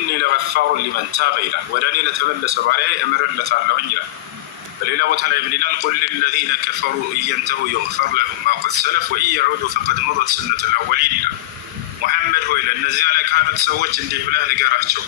ወኢኒ ለገፋሩ ሊመን ታበ ይላል። ወደ እኔ ለተመለሰ ባሪያዬ እምርለታለሁኝ ይላል። በሌላ ቦታ ላይ ምን ይላል? ቁል ሊለዚነ ከፈሩ ኢየንተሁ ዩግፈር ለሁም ማ ቀድ ሰለፍ ወኢን የዑዱ ፈቀድ መደት ሱነቱል አወሊን ይላል። ሙሐመድ ሆይ ለእነዚያ ላይ ካሉት ሰዎች እንዲህ ብለህ ንገራቸው፣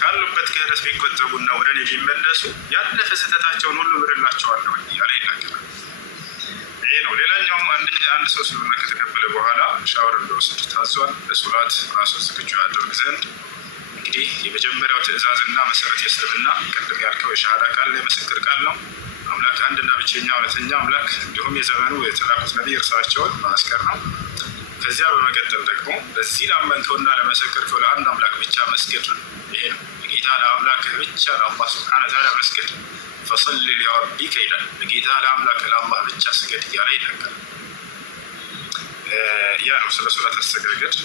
ካሉበት ክህደት ቢቆጠቡና ወደ እኔ ቢመለሱ ያለፈ ስህተታቸውን ሁሉ እምርላቸዋለሁ እያለ ይናገራል። ይሄ ነው። ሌላኛውም አንድ ሰው እስልምና ከተቀበለ በኋላ ሻወር እንደወስድ ታዟል። ለሶላት ራሱን ዝግጁ ያደርግ ዘንድ እንግዲህ የመጀመሪያው ትዕዛዝና መሰረት የእስልምና ቅድም ያልከው የሻሃዳ ቃል የምስክር ቃል ነው። አምላክ አንድና ብቸኛ እውነተኛ አምላክ እንዲሁም የዘመኑ የተላኩት ነቢይ እርሳቸውን መመስከር ነው። ከዚያ በመቀጠል ደግሞ ለዚህ ላመንከውና ለመሰከርከው ለአንድ አምላክ ብቻ መስገድ ነው። ይሄ ነው ጌታ ለአምላክ ብቻ ለአላህ ሱብሓነሁ ወተዓላ መስገድ። ፈሰሊ ሊረቢከ ይላል። ጌታ ለአምላክ ለአላህ ብቻ ስገድ እያለ ይናገራል። ያ ነው ስለ ሶላት አሰጋገድ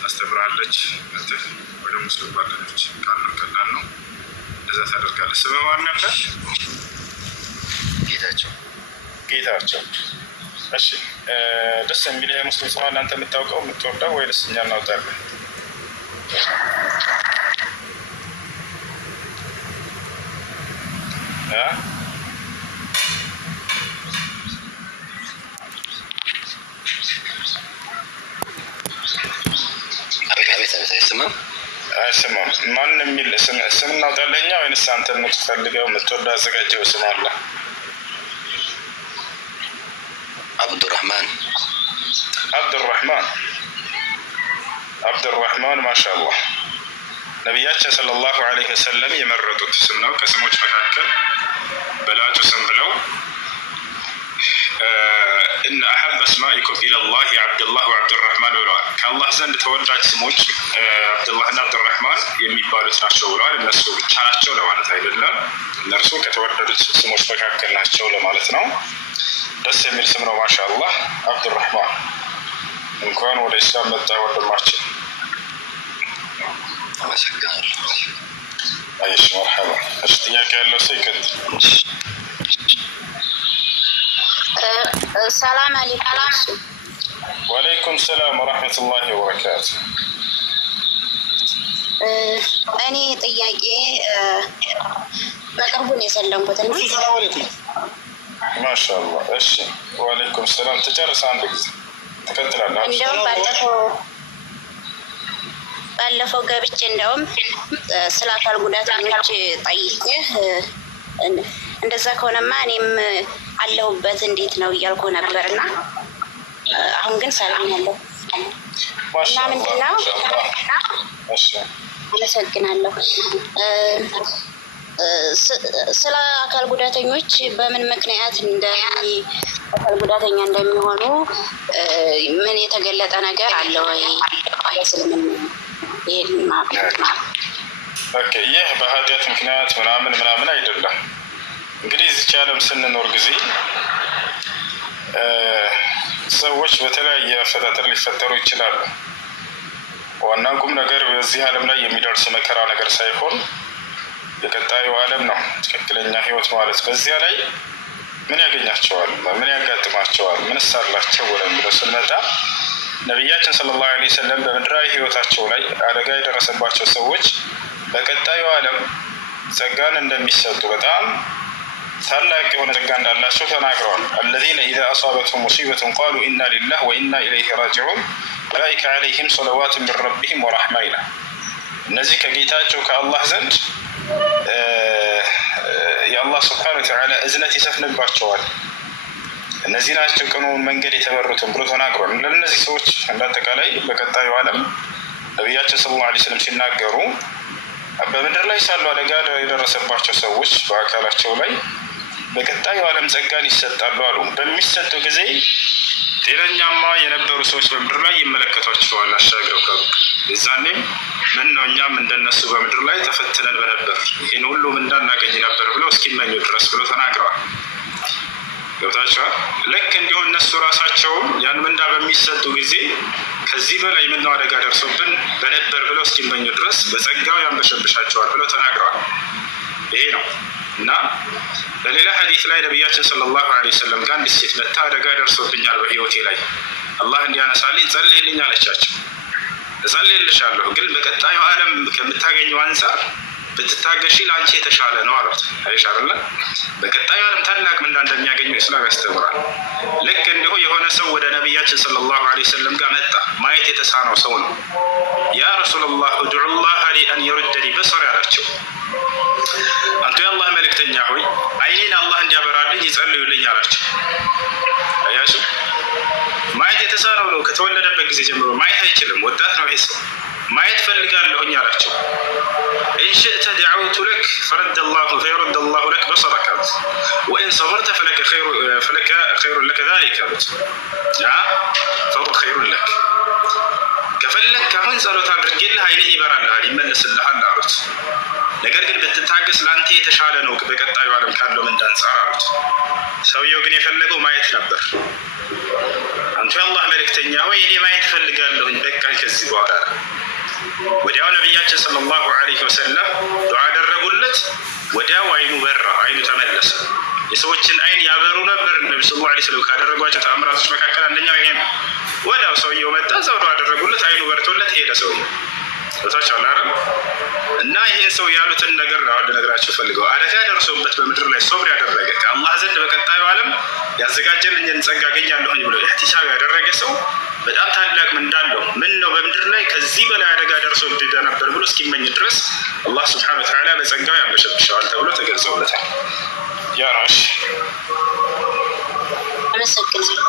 ታስተምራለች። እህትህ ወደ ሙስሊም ባለች ቃል ነው፣ ቀላል ነው። እዛ ታደርጋለህ። ስምህ ማን ነበር? ጌታቸው። እሺ ደስ የሚል የሙስሊም ስም እናንተ የምታውቀው የምትወደው ወይስ እኛ እናውጣለን? አይሰማም። ማን የሚል ስም እናውጣለን እኛ ወይንስ አንተ የምትፈልገው የምትወደው አዘጋጀው ስም አለ? አብዱራህማን ማሻአላህ። ነቢያችን ሰለላሁ ዐለይሂ ወሰለም የመረጡት ስም ነው። ከስሞች መካከል በላጩ ስም ብለው እነ አሐበ አስማኢኩም ኢለላሂ አብዱላህ ወአብዱራህማን ብለዋል። ከአላህ ዘንድ ተወዳጅ ስሞች አብዱላህና አብዱራህማን የሚባሉት ናቸው ብለዋል። እነሱ ብቻ ናቸው ለማለት አይደለም፣ እነርሱ ከተወደዱት ስሞች መካከል ናቸው ለማለት ነው። ደስ የሚል ስም ነው። ማሻአላህ አብዱራህማን፣ እንኳን ወደ ኢስላም መጣ ወንድማችን። አመሰግናለሁ። አይሽ መርሐባ። እሺ ጥያቄ ያለው ሰው ይቀጥል። ሰላም አለይኩም። ወአለይኩም ሰላም ወራህመቱላሂ ወበረካቱ። እኔ ጥያቄ በቅርቡ ነው የሰለምኩት እና ሰላም አለይኩም። ማሻአላህ። እሺ ወአለይኩም ሰላም። ተጨርሰ አንድ ጊዜ ትቀጥላለህ። እንደውም ባለፈው ገብቼ እንደውም ስለ አካል ጉዳተኞች ጠይቄ እንደዛ ከሆነማ እኔም አለሁበት እንዴት ነው እያልኩ ነበርና አሁን ግን ሰላም ያለው እና ምንድነው? አመሰግናለሁ። ስለ አካል ጉዳተኞች በምን ምክንያት አካል ጉዳተኛ እንደሚሆኑ ምን የተገለጠ ነገር አለ ወይ? ይህ በኃጢአት ምክንያት ምናምን አይደለም። እንግዲህ እዚች ዓለም ስንኖር ጊዜ ሰዎች በተለያየ አፈጣጠር ሊፈጠሩ ይችላሉ። ዋና ቁም ነገር በዚህ ዓለም ላይ የሚደርስ መከራ ነገር ሳይሆን የቀጣዩ ዓለም ነው ትክክለኛ ህይወት ማለት። በዚያ ላይ ምን ያገኛቸዋል? ምን ያጋጥማቸዋል? ምን ሳላቸው ወደሚለው ስንመጣ ነቢያችን ሰለላሁ ዐለይሂ ወሰለም በምድራዊ ህይወታቸው ላይ አደጋ የደረሰባቸው ሰዎች በቀጣዩ ዓለም ጸጋን እንደሚሰጡ በጣም ታላቅ የሆነ ጸጋ እንዳላቸው ተናግረዋል። አለዚነ ኢዛ አሷበትሁም ሙሲበቱን ቃሉ ኢና ሊላህ ወኢና ኢለይሂ ራጂዑን ኡላኢከ ዐለይሂም ሰለዋቱ ሚን ረቢሂም ወረሕማ ይላል። እነዚህ ከጌታቸው ከአላህ ዘንድ የአላህ ስብሓነሁ ወተዓላ እዝነት ይሰፍንባቸዋል፣ እነዚህ ናቸው ቀኑን መንገድ የተመሩትን ብሎ ተናግሯል። ለእነዚህ ሰዎች እንዳጠቃላይ በቀጣዩ ዓለም ነቢያችን ሰለላሁ ዐለይሂ ወሰለም ሲናገሩ በምድር ላይ ሳሉ አደጋ የደረሰባቸው ሰዎች በአካላቸው ላይ በቀጣዩ ዓለም ጸጋን ይሰጣሉ አሉ። በሚሰጡ ጊዜ ጤነኛማ የነበሩ ሰዎች በምድር ላይ ይመለከቷቸዋል አሻግረው ከሩቅ። የዛኔም ምን ነው እኛም እንደነሱ በምድር ላይ ተፈትነን በነበር ይህን ሁሉም እንዳናገኝ ነበር ብለው እስኪመኙ ድረስ ብሎ ተናግረዋል። ገብታችኋል? ልክ እንዲሁ እነሱ ራሳቸውም ያን ምንዳ በሚሰጡ ጊዜ ከዚህ በላይ ምነው አደጋ ደርሶብን በነበር ብለው እስኪመኙ ድረስ በጸጋው ያንበሸብሻቸዋል ብለው ተናግረዋል። ይሄ ነው እና በሌላ ሐዲስ ላይ ነቢያችን ሰለላሁ ዐለይሂ ወሰለም ጋር አንዲት ሴት መታ አደጋ ደርሶብኛል በህይወቴ ላይ አላህ እንዲያነሳልኝ ጸልይልኝ አለቻቸው። እጸልይልሻለሁ፣ ግን በቀጣዩ ዓለም ከምታገኘው አንጻር ብትታገሺ ለአንቺ የተሻለ ነው አሉት። አይሻርለ በቀጣዩ ዓለም ታላቅ ምንዳ እንደሚያገኙ ኢስላም ያስተምራል። ልክ እንዲሁ የሆነ ሰው ወደ ነቢያችን ሰለላሁ ዐለይሂ ወሰለም ጋር መጣ። ማየት የተሳነው ሰው ነው። ያ ረሱላላህ ኡድዑላህ ሊ አን የሩደኒ በሰሪ አላቸው። አንቱ የአላህ መልእክተኛ ሆይ አይኔን አላህ እንዲያበራልኝ ይጸልዩልኝ አላቸው። አያሱ ማየት የተሳነው ነው። ከተወለደበት ጊዜ ጀምሮ ማየት አይችልም። ወጣት ነው ይሄ ሰው። ማየት ፈልጋለሁኝ አላቸው። ኢን ሽእተ ደዐውቱ ለክ ፈረደ ላሁ ለክ በሰረክ አሉት። ወኢን ሰበርተ ፈለከ ኸይሩን ለከ ዛሊክ አሉት። ፈሁወ ኸይሩን ለክ፣ ከፈለክ አሁን ጸሎት አድርጌልህ አይንህ ይበራልሃል ይመለስልሃል አሉት። ነገር ግን ብትታገስ ለአንተ የተሻለ ነው በቀጣዩ ዓለም ካለው ምንዳ አንጻር አሉት። ሰውየው ግን የፈለገው ማየት ነበር። አንቱ የአላህ መልእክተኛ ሆይ እኔ ማየት እፈልጋለሁኝ በቃኝ ከዚህ በኋላ። ወዲያው ነቢያችን ሰለላሁ ዐለይሂ ወሰለም ዱዓ አደረጉለት። ወዲያው አይኑ በራ፣ አይኑ ተመለሰ። የሰዎችን አይን ያበሩ ነበር ነቢ ሰለላሁ ዐለይሂ ወሰለም ካደረጓቸው ተአምራቶች መካከል አንደኛው ይሄ ነው። ወዲያው ሰውየው መጣ፣ እዛው ዱዓ አደረጉለት፣ አይኑ በርቶለት ሄደ ሰውየው። ቦታቸው አላረም እና ይሄን ሰው ያሉትን ነገር ነው ልነግራቸው ፈልገው። አደጋ ደርሶበት በምድር ላይ ሶብር ያደረገ ከአላህ ዘንድ በቀጣዩ ዓለም ያዘጋጀልኝን ጸጋ አገኛለሁኝ ብሎ ኢህቲሳብ ያደረገ ሰው በጣም ታላቅ ምንዳ አለው። ምን ነው በምድር ላይ ከዚህ በላይ አደጋ ደርሶ ነበር ብሎ እስኪመኝ ድረስ አላህ ሱብሓነሁ ወተዓላ በጸጋው ያበሸብሸዋል ተብሎ ተገልጸውለታል። ያ ነው። እሺ አመሰግናለሁ።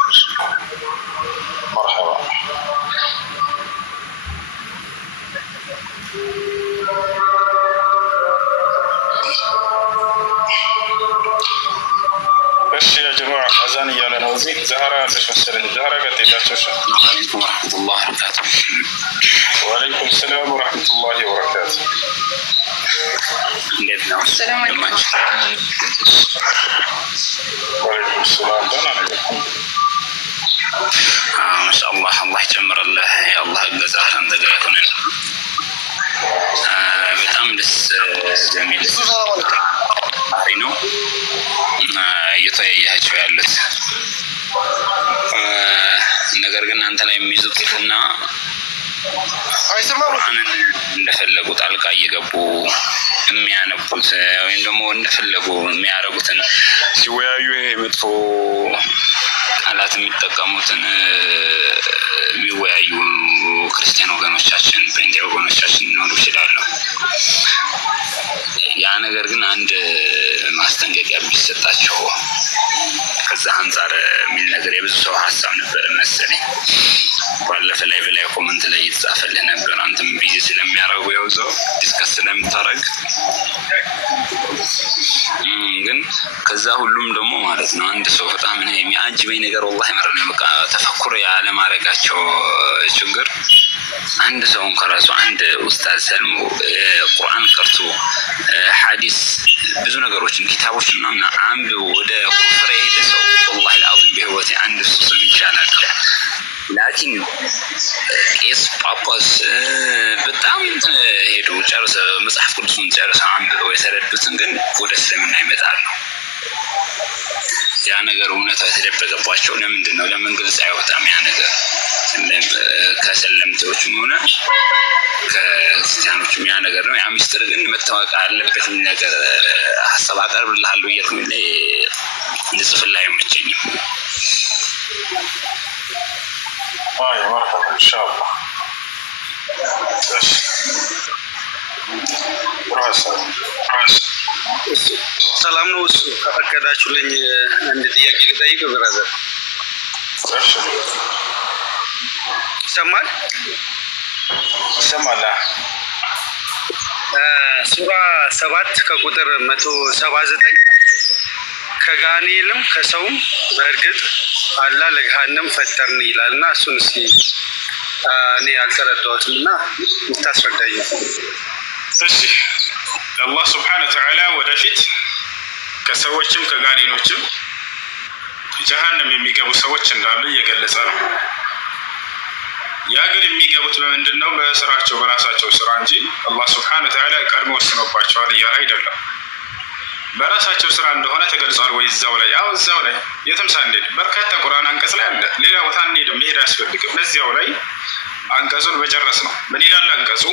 መርሐባ። እሺ ያ ጀማዓ አዛን እያለ ነው። እዚህ ዛህራ ያለች መሰለኝ። ዛህራ ቀጥይላቸው። ወአለይኩም ወረሕመቱላሂ ወበረካቱ። ወአለይኩም ሰላም ወረሕመቱላሂ ወበረካቱ። እንዴት ነው? ሰላም አለይኩም። ወአለይኩም ሰላም። ደህና ነኝ። ማሻአላህ አላህ ይጨምርልህ። የአላህ እገዛ አንተ ጋር ይሁን። በጣም ደስ የሚል ባህሪ ነው እየተያያቸው ያሉት። ነገር ግን አንተ ላይ የሚይዙት እና ቁርአንን እንደፈለጉ ጣልቃ እየገቡ የሚያነቡት ወይም ደግሞ እንደፈለጉ የሚያደርጉትን ሲወያዩ ይሄ መጥፎ ቃላት የሚጠቀሙትን የሚወያዩ ክርስቲያን ወገኖቻችን፣ ጴንጤ ወገኖቻችን ሊኖሩ ይችላሉ። ያ ነገር ግን አንድ ማስጠንቀቂያ ቢሰጣቸው ከዛ አንጻር የሚል ነገር የብዙ ሰው ሀሳብ ነበር መሰለኝ። ባለፈ ላይ በላይ ኮመንት ላይ የተጻፈልህ ነበር። አንተም ቢዚ ስለሚያደርጉ ያውዛው ዲስከስ ስለምታደርግ ግን ከዛ ሁሉም ደግሞ ማለት ነው አንድ ሰው በጣም እኔ የሚያጅበኝ ነገር ወላሂ መረነ በቃ ተፈኩር ያለማድረጋቸው ችግር። አንድ ሰው እንኳን ራሱ አንድ ኡስታዝ ሰልሙ ቁርአን ቀርቶ ሐዲስ ብዙ ነገሮችን ኪታቦች ምናምን አንብቦ ወደ ኩፍር የሄደ ሰው ወላሂ አልዓዚም በህይወቴ አንድ ሰው ሰምቼ አላውቅም። ላኪን ቄስ ጳጳስ በጣም ሄዱ ጨርሰው መጽሐፍ ቅዱሱን ጨርሰው አንብበው የተረዱትን ግን ወደ እስልምና ይመጣሉ። ያ ነገር እውነታው የተደበቀባቸው ለምንድን ነው? ለምን ግልጽ አይወጣም? ያ ነገር ከሰለምቴዎችም ሆነ ከክርስቲያኖችም ያ ነገር ነው። ያ ሚስጥር ግን መታወቅ አለበት የሚል ነገር ሀሳብ አቀርብልሃለሁ እያልኩኝ ላይ እንድጽፍልህ አይመቸኝም። አይ መርሐባ ኢንሻአላህ። ሰላም ነው። እሱ ከፈቀዳችሁልኝ አንድ ጥያቄ ልጠይቅ ብራዘር። ይሰማል? ይሰማል። ሱራ 7 ከቁጥር 179 ከጋኔልም ከሰውም በእርግጥ አላህ ለገሃነም ፈጠርን ይላል እና እሱን እስኪ እኔ አልተረዳሁትም እና የምታስረዳኝ። እሺ አላህ ስብሓነ ወተዓላ ወደፊት ከሰዎችም ከጋኔኖችም ጀሃነም የሚገቡ ሰዎች እንዳሉ እየገለጸ ነው። ያ ግን የሚገቡት በምንድን ነው? በስራቸው በራሳቸው ስራ እንጂ አላህ ስብሓነ ወተዓላ ቀድሞ ወስኖባቸዋል እያለ አይደለም። በራሳቸው ስራ እንደሆነ ተገልጿል ወይ? እዛው ላይ አዎ፣ እዛው ላይ የትም ሳንሄድ በርካታ ቁርአን አንቀጽ ላይ አለ። ሌላ ቦታ እንሄድም፣ መሄድ አያስፈልግም። እዚያው ላይ አንቀጹን በጨረስ ነው። ምን ይላል አንቀጹ?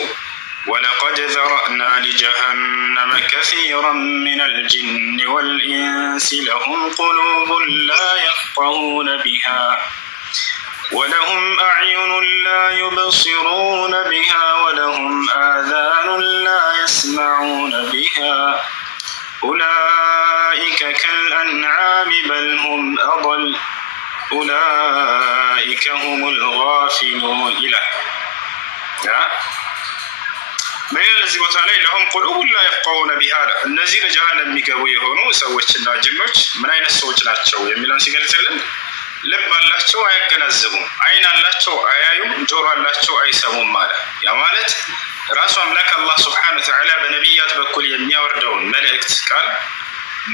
ወለቀድ ዘረእና ሊጀሀነመ ከሲራን ሚነል ጂኒ ወልኢንሲ ለሁም ቁሉቡን ላ የፍቀሁነ ቢሃ ወለሁም አዕዩኑን ላ ዩብሲሩነ ቢሃ ወለሁም አዛኑን ላ የስመዑነ ቢሃ ኡላኢከ ከልአንዓሚ በል ሁም አضል ኡላኢከ ሁሙል ጋፊሉን ይላል። ምን ይላል እዚህ ቦታ ላይ? ለሁም ቁሉቡን ላ የፍቀሁነ ቢሃ። እነዚህ ለጀሃነም የሚገቡ የሆኑ ሰዎችና ጅኖች ምን አይነት ሰዎች ናቸው የሚለውን ሲገልጽልን ልብ አላቸው አያገናዝቡም፣ አይን አላቸው አያዩም፣ ጆሮ አላቸው አይሰሙም አለ። ያ ማለት ራሱ አምላክ አላህ ስብሐነሁ ወተዓላ በነቢያት በኩል የሚያወርደውን መልእክት ቃል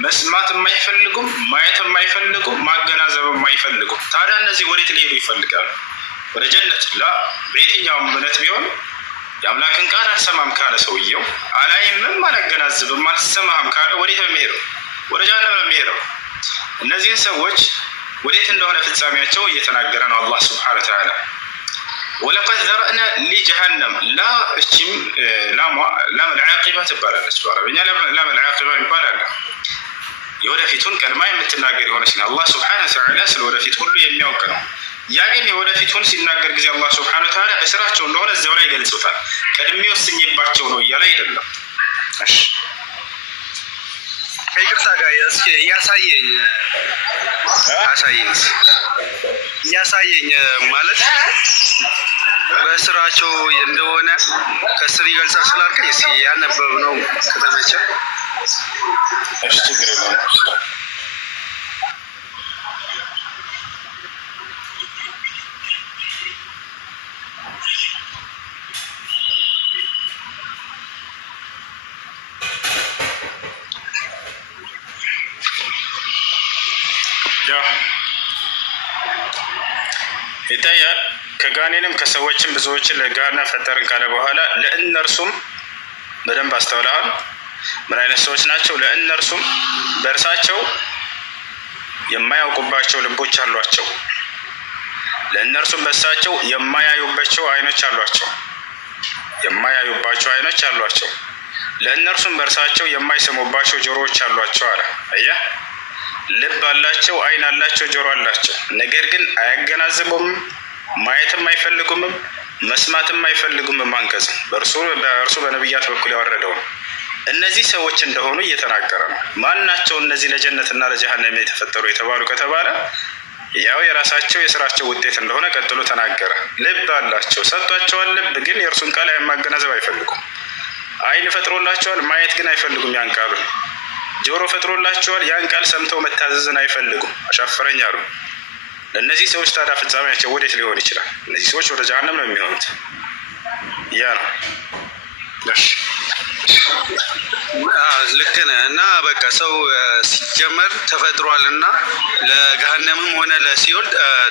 መስማት የማይፈልጉም፣ ማየት የማይፈልጉም፣ ማገናዘብ የማይፈልጉም። ታዲያ እነዚህ ወዴት ሊሄዱ ይፈልጋሉ? ወደ ጀነት ላ። በየትኛውም እምነት ቢሆን የአምላክን ቃል አልሰማም ካለ ሰውየው አላይምም፣ አላገናዝብም፣ አልሰማህም ካለ ወዴት ነው የሚሄደው? ወደ ጀሃነም ነው የሚሄደው። እነዚህን ሰዎች ወዴት እንደሆነ ፍጻሜያቸው እየተናገረ ነው አላህ ስብሐነሁ ወተዓላ። ወለቀድ ዘረእና ሊጀሃነም ላ። እችም ላመል ዓቂባ ትባላለች። በአረብኛ ላመል ዓቂባ ይባላል። የወደፊቱን ቀድማ የምትናገር የሆነች ነው። አላህ ስብሐነሁ ወተዓላ ስለ ወደፊት ሁሉ የሚያውቅ ነው። ያ ግን የወደፊቱን ሲናገር ጊዜ አላህ ስብሐነሁ ወተዓላ በስራቸው እንደሆነ እዚያው ላይ ገልጾታል። ቀድሜ ወስኜባቸው ነው እያለ አይደለም። እሺ ከይቅርታ ጋር እስኪ እያሳየኝ ማለት በስራቸው እንደሆነ ከስር ይገልጻል ስላልከኝ እስኪ ያነበብነው ከተመቸ እሺ ችግር የለውም። ይታያል። ከጋኔንም ከሰዎችም ብዙዎችን ለገሃነም ፈጠርን ካለ በኋላ ለእነርሱም በደንብ አስተውለሃል። ምን አይነት ሰዎች ናቸው? ለእነርሱም በእርሳቸው የማያውቁባቸው ልቦች አሏቸው። ለእነርሱም በእርሳቸው የማያዩባቸው አይኖች አሏቸው። ለእነርሱም በእርሳቸው የማይሰሙባቸው ጆሮዎች አሏቸው አለ። አየህ፣ ልብ አላቸው፣ አይን አላቸው፣ ጆሮ አላቸው። ነገር ግን አያገናዝቡም፣ ማየትም አይፈልጉም፣ መስማትም አይፈልጉም። አንቀጽ በእርሱ በነቢያት በኩል ያወረደው እነዚህ ሰዎች እንደሆኑ እየተናገረ ነው። ማን ናቸው እነዚህ ለጀነትና ለጀሃነም የተፈጠሩ የተባሉ ከተባለ ያው የራሳቸው የስራቸው ውጤት እንደሆነ ቀጥሎ ተናገረ። ልብ አላቸው፣ ሰጥቷቸዋል። ልብ ግን የእርሱን ቃል ማገናዘብ አይፈልጉም። አይን ፈጥሮላቸዋል፣ ማየት ግን አይፈልጉም ያን ቃሉን። ጆሮ ፈጥሮላቸዋል፣ ያን ቃል ሰምተው መታዘዝን አይፈልጉም። አሻፈረኝ አሉ። ለእነዚህ ሰዎች ታዲያ ፍጻሜያቸው ወዴት ሊሆን ይችላል? እነዚህ ሰዎች ወደ ጀሃነም ነው የሚሆኑት። ያ ነው። ልክ ነህ። እና በቃ ሰው ሲጀመር ተፈጥሯል እና ለገሃነምም ሆነ ለሲኦል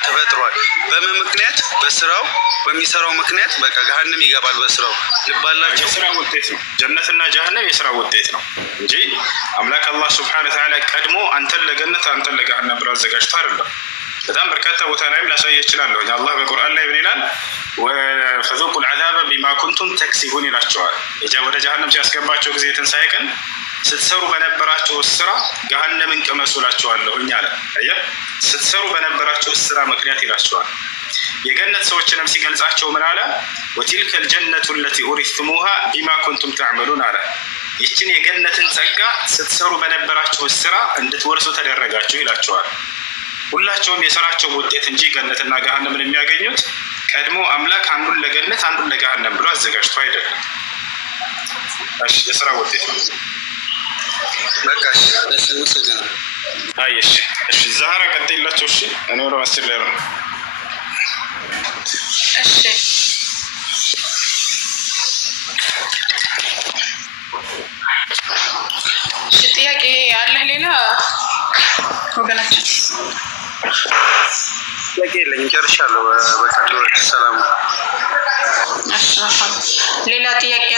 ተፈጥሯል። በምን ምክንያት? በስራው በሚሰራው ምክንያት በቃ ገሃነም ይገባል። በስራው ልባላቸው የስራ ውጤት ነው። ጀነትና ጀሃነም የስራ ውጤት ነው እንጂ አምላክ አላህ ሱብሓነሁ ወተዓላ ቀድሞ አንተን ለገነት አንተን ለገሃነም ብሎ አዘጋጅቶ አይደለም። በጣም በርካታ ቦታ ላይም ላሳየ ይችላለሁ። አላህ በቁርአን ላይ ምን ይላል? ፈዙቁል ዐዛበ ቢማ ኩንቱም ተክሲቡን ይላቸዋል። ወደ ጀሃነም ሲያስገባቸው ጊዜ ትንሣኤ ቀን ስትሰሩ በነበራችሁ ስራ ገሃነምን ቅመሱ እላቸዋለሁ አለ። አየህ፣ ስትሰሩ በነበራችሁ ስራ ምክንያት ይላቸዋል። የገነት ሰዎችንም ሲገልጻቸው ምን አለ? ወቲልከል ጀነቱ ለቲ ኡሪስቱሙሃ ቢማ ኩንቱም ተዕመሉን አለ። ይችን የገነትን ጸጋ ስትሰሩ በነበራችሁ ስራ እንድትወርሱ ተደረጋችሁ ይላቸዋል። ሁላቸውም የስራቸው ውጤት እንጂ ገነትና ገሃነምን የሚያገኙት ቀድሞ አምላክ አንዱን ለገነት አንዱን ለገሃነም ብሎ አዘጋጅቶ አይደለም። እሺ፣ የስራ ውጤት ነው። በቃ እሺ፣ መሰገና አይ እሺ፣ ዛህራ ቀጥይላቸው። እሺ፣ እኔ ወደ መስጂድ ላይ ነው። እሺ፣ ጥያቄ አለህ ሌላ ወገናችን? ጥያቄ የለኝም፣ ጨርሻለሁ። በቃ ሰላም። ሌላ ጥያቄ